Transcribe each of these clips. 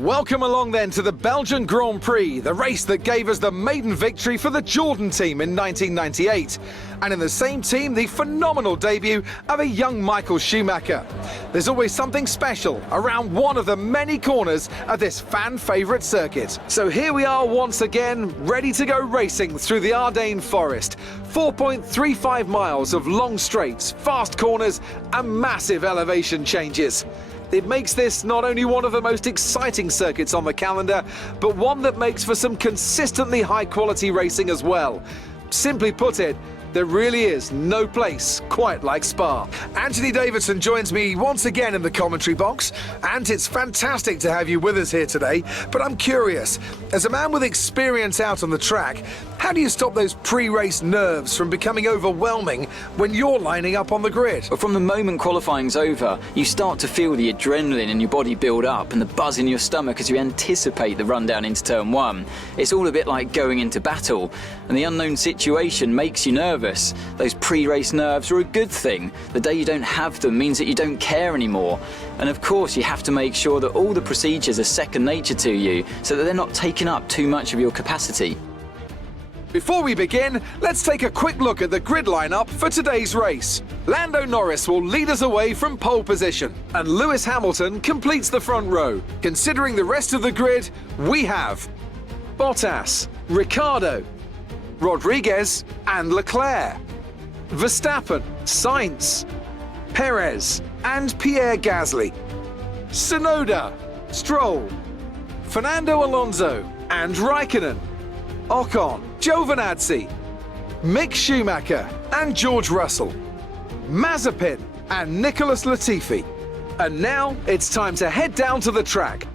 Welcome along then to the Belgian Grand Prix, the race that gave us the maiden victory for the Jordan team in 1998. And in the same team, the phenomenal debut of a young Michael Schumacher. There's always something special around one of the many corners of this fan-favourite circuit. So here we are once again, ready to go racing through the Ardennes forest. 4.35 miles of long straights, fast corners and massive elevation changes. It makes this not only one of the most exciting circuits on the calendar, but one that makes for some consistently high-quality racing as well. Simply put it, there really is no place quite like Spa. Anthony Davidson joins me once again in the commentary box, and it's fantastic to have you with us here today. But I'm curious, as a man with experience out on the track, how do you stop those pre-race nerves from becoming overwhelming when you're lining up on the grid? But from the moment qualifying's over, you start to feel the adrenaline in your body build up and the buzz in your stomach as you anticipate the rundown into turn one. It's all a bit like going into battle, and the unknown situation makes you nervous. Those pre-race nerves are a good thing. The day you don't have them means that you don't care anymore. And of course, you have to make sure that all the procedures are second nature to you so that they're not taking up too much of your capacity. Before we begin, let's take a quick look at the grid lineup for today's race. Lando Norris will lead us away from pole position, and Lewis Hamilton completes the front row. Considering the rest of the grid, we have Bottas, Ricciardo, Rodriguez and Leclerc, Verstappen, Sainz, Perez and Pierre Gasly, Tsunoda, Stroll, Fernando Alonso and Raikkonen, Ocon, Giovinazzi, Mick Schumacher and George Russell, Mazepin and Nicholas Latifi. And now it's time to head down to the track.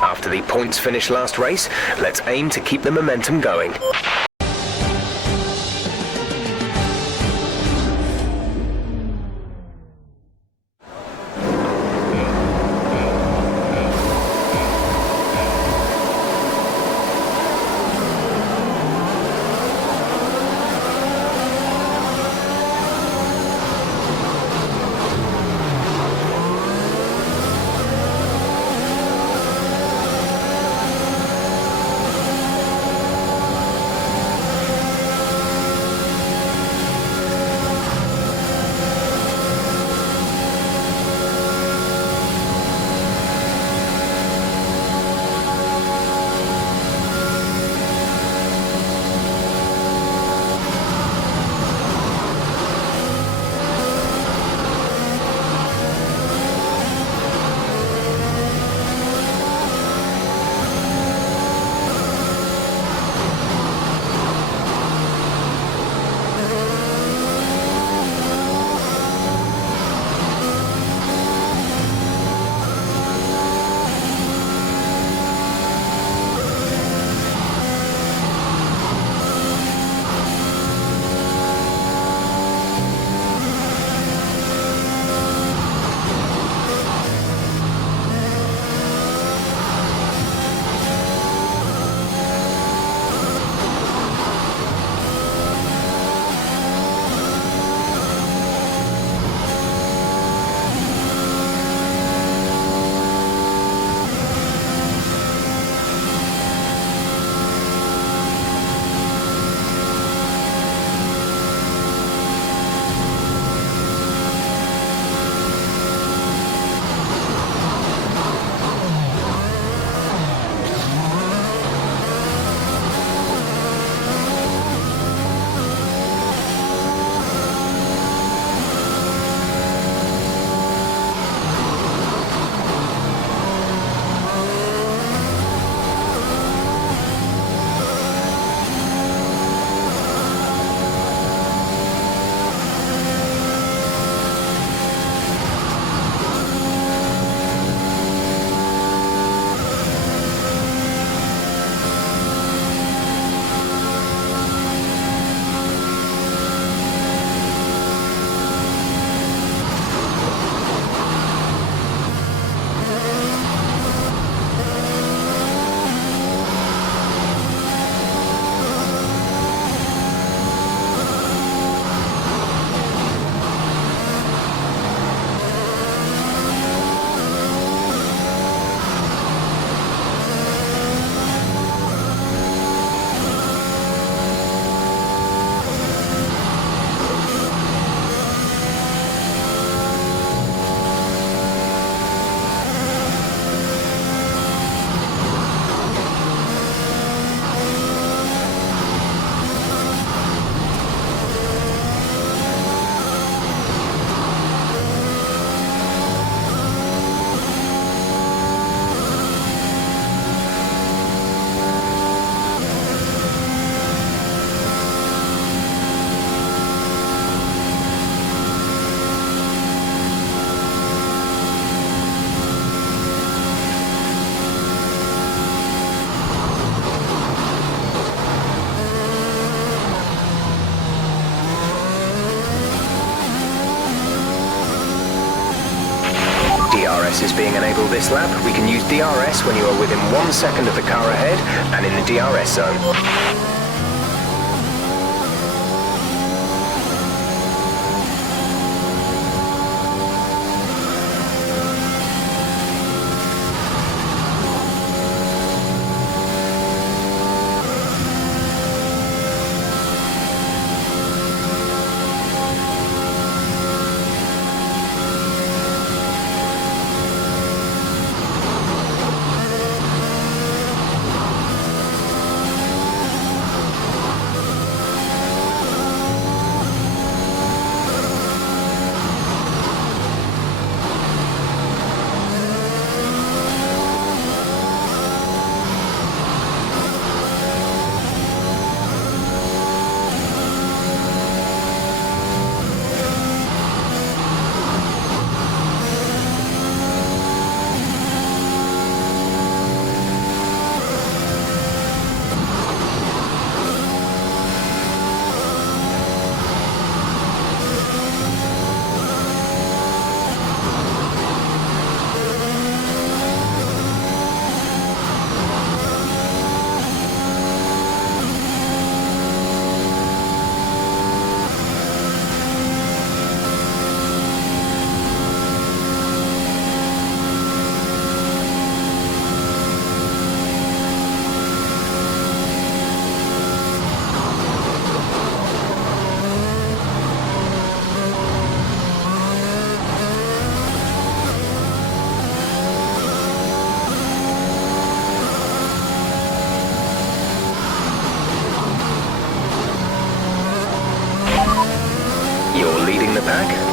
After the points finish last race, let's aim to keep the momentum going. DRS is being enabled this lap. We can use DRS when you are within 1 second of the car ahead and in the DRS zone.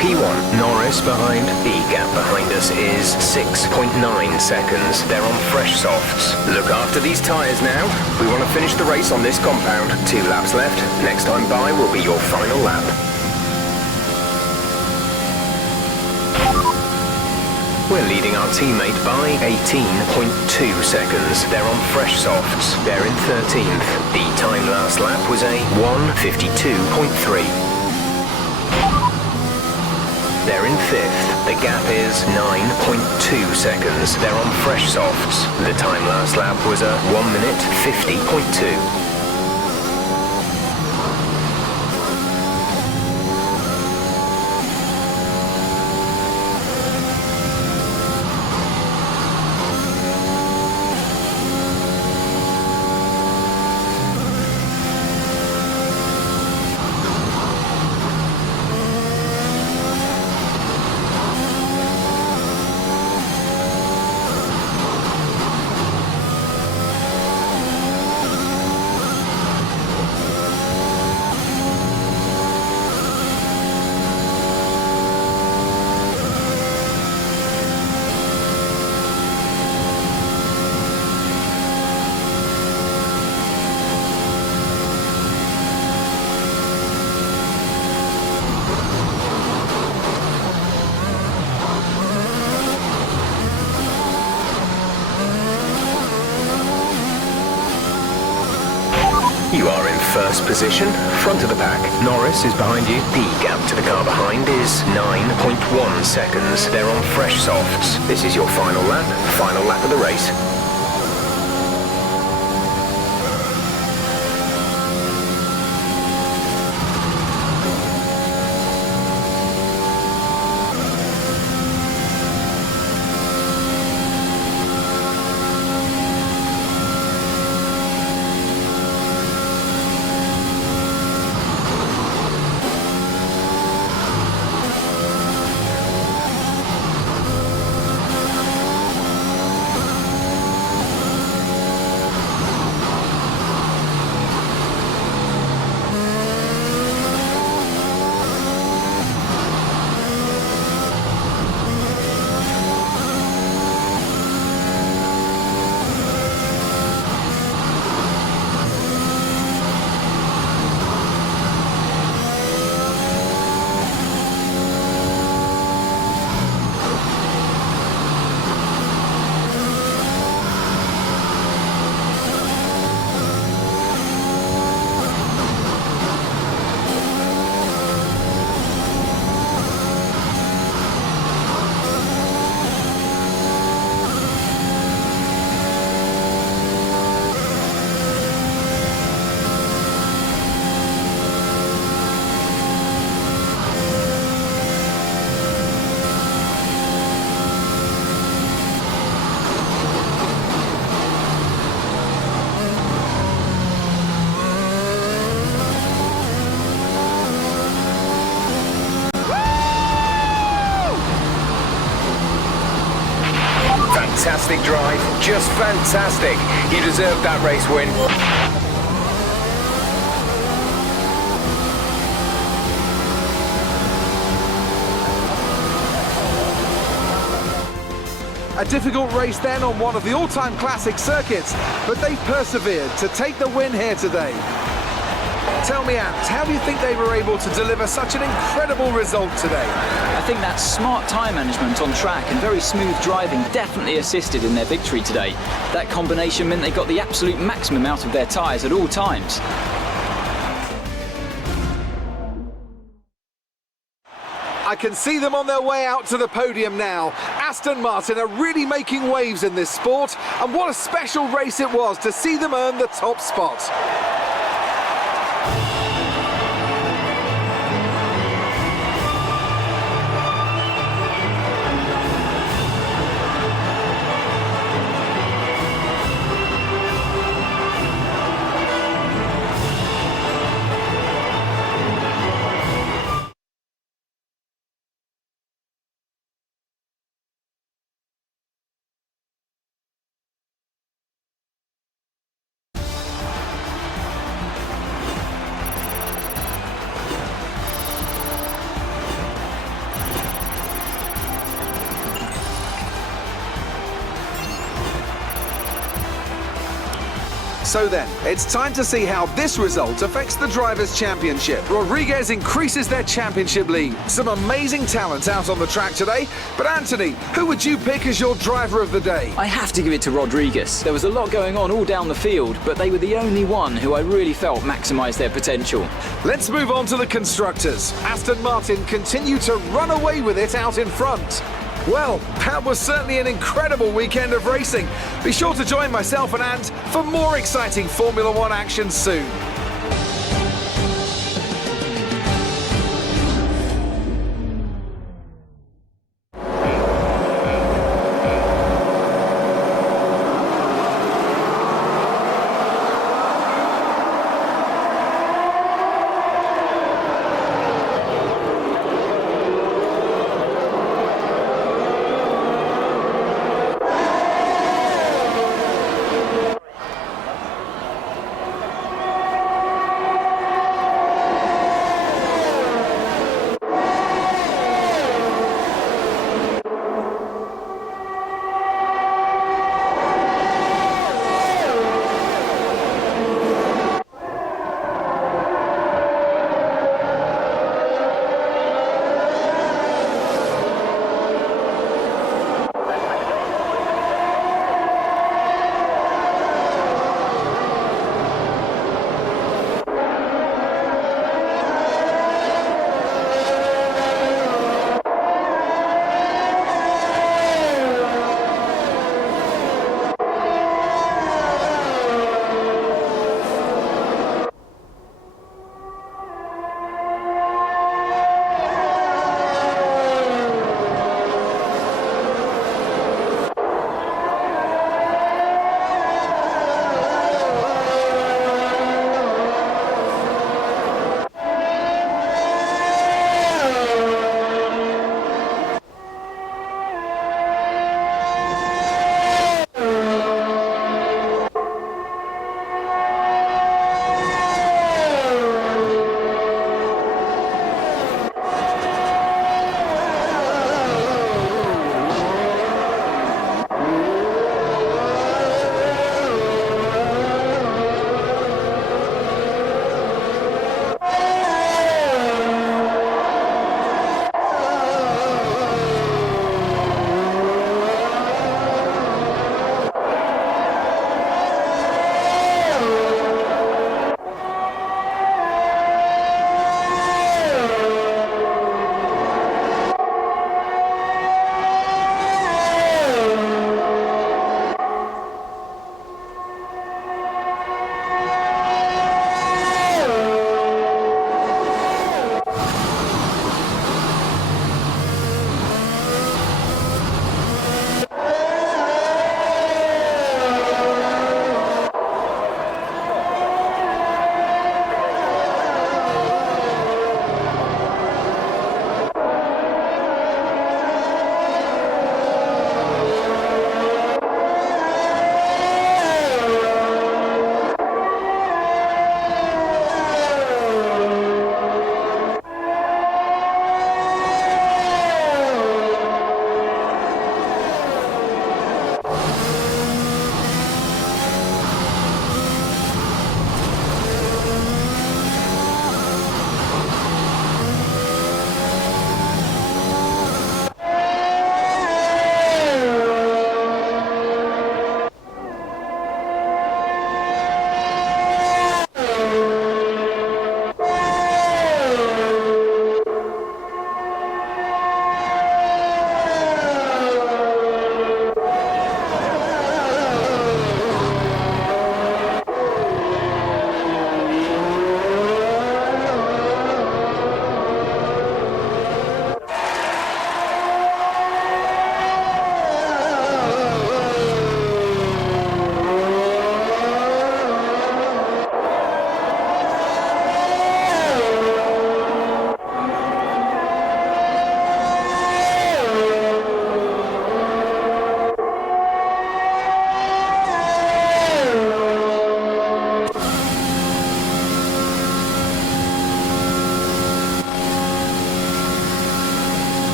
P1, Norris behind. The gap behind us is 6.9 seconds. They're on fresh softs. Look after these tyres now. We want to finish the race on this compound. 2 laps left. Next time by will be your final lap. We're leading our teammate by 18.2 seconds. They're on fresh softs. They're in 13th. The time last lap was a 1:52.3. They're in 5th. The gap is 9.2 seconds. They're on fresh softs. The time last lap was a 1:50.2. You are in first position, front of the pack. Norris is behind you. The gap to the car behind is 9.1 seconds. They're on fresh softs. This is your final lap of the race. fantastic drive, just fantastic. You deserved that race win. A difficult race then on one of the all-time classic circuits, but they persevered to take the win here today. Tell me, Ant, how do you think they were able to deliver such an incredible result today? I think that smart tyre management on track and very smooth driving definitely assisted in their victory today. That combination meant they got the absolute maximum out of their tyres at all times. I can see them on their way out to the podium now. Aston Martin are really making waves in this sport, and what a special race it was to see them earn the top spot. So then, it's time to see how this result affects the Drivers' Championship. Rodriguez increases their championship lead. Some amazing talent out on the track today. But Anthony, who would you pick as your driver of the day? I have to give it to Rodriguez. There was a lot going on all down the field, but they were the only one who I really felt maximised their potential. Let's move on to the constructors. Aston Martin continue to run away with it out in front. Well, that was certainly an incredible weekend of racing. Be sure to join myself and Ant for more exciting Formula One action soon.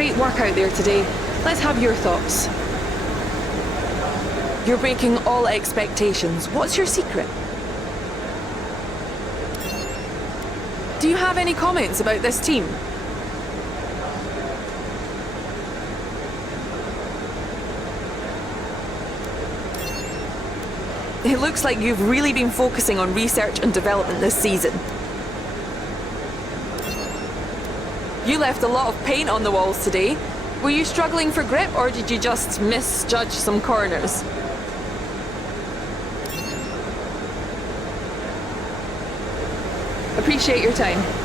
great work out there today. Let's have your thoughts. You're breaking all expectations. What's your secret? Do you have any comments about this team? It looks like you've really been focusing on research and development this season. You left a lot of paint on the walls today. Were you struggling for grip, or did you just misjudge some corners? Appreciate your time.